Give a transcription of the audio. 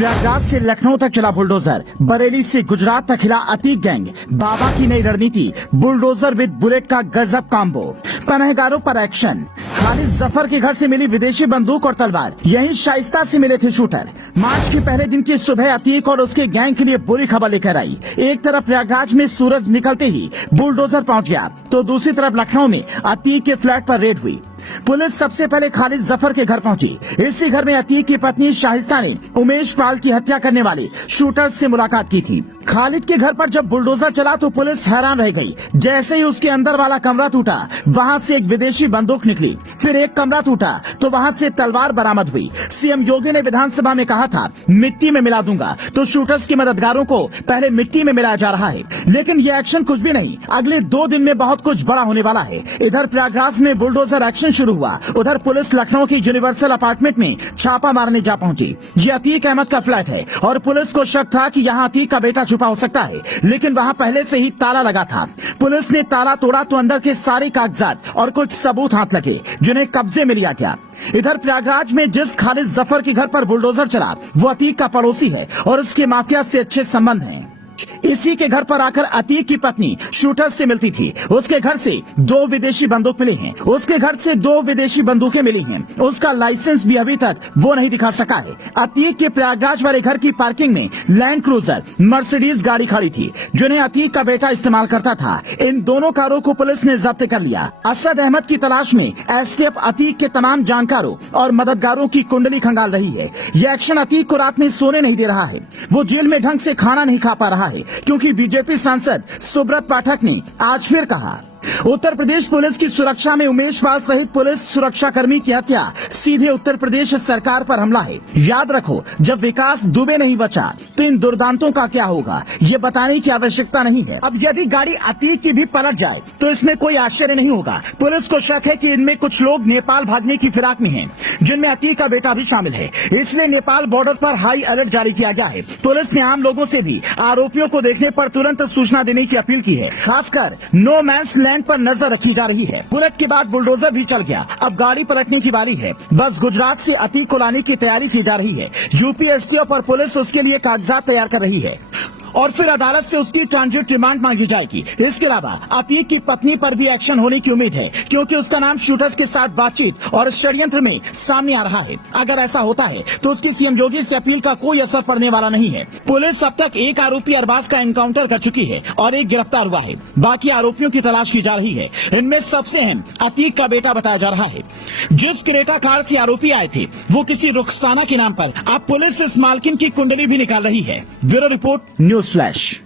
प्रयागराज से लखनऊ तक चला बुलडोजर, बरेली से गुजरात तक हिला अतीक गैंग। बाबा की नई रणनीति, बुलडोजर विद बुलेट का गजब कॉम्बो। पनाहगारों पर एक्शन। खालिद जफर के घर से मिली विदेशी बंदूक और तलवार, यहीं शाइस्ता से मिले थे शूटर। मार्च के पहले दिन की सुबह अतीक और उसके गैंग के लिए बुरी खबर लेकर आई। एक तरफ प्रयागराज में सूरज निकलते ही बुलडोजर पहुंच गया, तो दूसरी तरफ लखनऊ में अतीक के फ्लैट पर रेड हुई। पुलिस सबसे पहले खालिद जफर के घर पहुंची। इसी घर में अतीक की पत्नी शाइस्ता ने उमेश पाल की हत्या करने वाले शूटर से मुलाकात की थी। खालिद के घर पर जब बुलडोजर चला तो पुलिस हैरान रह गई। जैसे ही उसके अंदर वाला कमरा टूटा, वहां से एक विदेशी बंदूक निकली। फिर एक कमरा टूटा तो वहां से तलवार बरामद हुई। सीएम योगी ने विधानसभा में कहा था, मिट्टी में मिला दूंगा, तो शूटर्स के मददगारों को पहले मिट्टी में मिलाया जा रहा है। लेकिन ये एक्शन कुछ भी नहीं, अगले 2 दिन में बहुत कुछ बड़ा होने वाला है। इधर प्रयागराज में बुलडोजर एक्शन शुरू हुआ, उधर पुलिस लखनऊ की यूनिवर्सल अपार्टमेंट में छापा मारने जा पहुंची। ये अतीक अहमद का फ्लैट है और पुलिस को शक था कि यहाँ अतीक का बेटा छुपा हो सकता है, लेकिन वहाँ पहले से ही ताला लगा था। पुलिस ने ताला तोड़ा तो अंदर के सारे कागजात और कुछ सबूत हाथ लगे, जिन्हें कब्जे में लिया गया। इधर प्रयागराज में जिस खालिद जफर के घर पर बुलडोजर चला, वो अतीक का पड़ोसी है और उसके माफिया से अच्छे संबंध हैं। इसी के घर पर आकर अतीक की पत्नी शूटर से मिलती थी। उसके घर से 2 विदेशी बंदूक मिली हैं। उसके घर से 2 विदेशी बंदूकें मिली हैं। उसका लाइसेंस भी अभी तक वो नहीं दिखा सका है। अतीक के प्रयागराज वाले घर की पार्किंग में लैंड क्रूजर मर्सिडीज गाड़ी खड़ी थी, जिन्हें अतीक का बेटा इस्तेमाल करता था। इन दोनों कारों को पुलिस ने जब्त कर लिया। असद अहमद की तलाश में एसटीएफ अतीक के तमाम जानकारों और मददगारों की कुंडली खंगाल रही है। यह एक्शन अतीक को रात में सोने नहीं दे रहा है। वो जेल में ढंग से खाना नहीं खा पा रहा है, क्योंकि बीजेपी सांसद सुब्रत पाठक ने आज फिर कहा, उत्तर प्रदेश पुलिस की सुरक्षा में उमेश पाल सहित पुलिस सुरक्षा कर्मी की हत्या सीधे उत्तर प्रदेश सरकार पर हमला है। याद रखो, जब विकास दुबे नहीं बचा तो इन दुर्दांतों का क्या होगा, ये बताने की आवश्यकता नहीं है। अब यदि गाड़ी अतीक की भी पलट जाए तो इसमें कोई आश्चर्य नहीं होगा। पुलिस को शक है कि इनमें कुछ लोग नेपाल भागने की फिराक में हैं, जिनमें अतीक का बेटा भी शामिल है। इसलिए नेपाल बॉर्डर पर हाई अलर्ट जारी किया गया है। पुलिस ने आम लोगों से भी आरोपियों को देखने पर तुरंत सूचना देने की अपील की है। खासकर नो मैंस लैंड पर नजर रखी जा रही है। बुलेट के बाद बुलडोजर भी चल गया, अब गाड़ी पलटने की बारी है। बस गुजरात से अतीक को लाने की तैयारी की जा रही है। यूपी एसटीएफ और पुलिस उसके लिए कागजात तैयार कर रही है और फिर अदालत से उसकी ट्रांजिट रिमांड मांगी जाएगी। इसके अलावा अतीक की पत्नी पर भी एक्शन होने की उम्मीद है, क्योंकि उसका नाम शूटर्स के साथ बातचीत और षड्यंत्र में सामने आ रहा है। अगर ऐसा होता है तो उसकी सीएम योगी से अपील का कोई असर पड़ने वाला नहीं है। पुलिस अब तक 1 आरोपी अरबाज का एनकाउंटर कर चुकी है और 1 गिरफ्तार हुआ है। बाकी आरोपियों की तलाश की जा रही है। इनमें सबसे अहम अतीक का बेटा बताया जा रहा है। जिस क्रेटा कार से आरोपी आए थे, वो किसी रुखसाना के नाम पर अब पुलिस इस मालकिन की कुंडली भी निकाल रही है। Bureau report, news flash.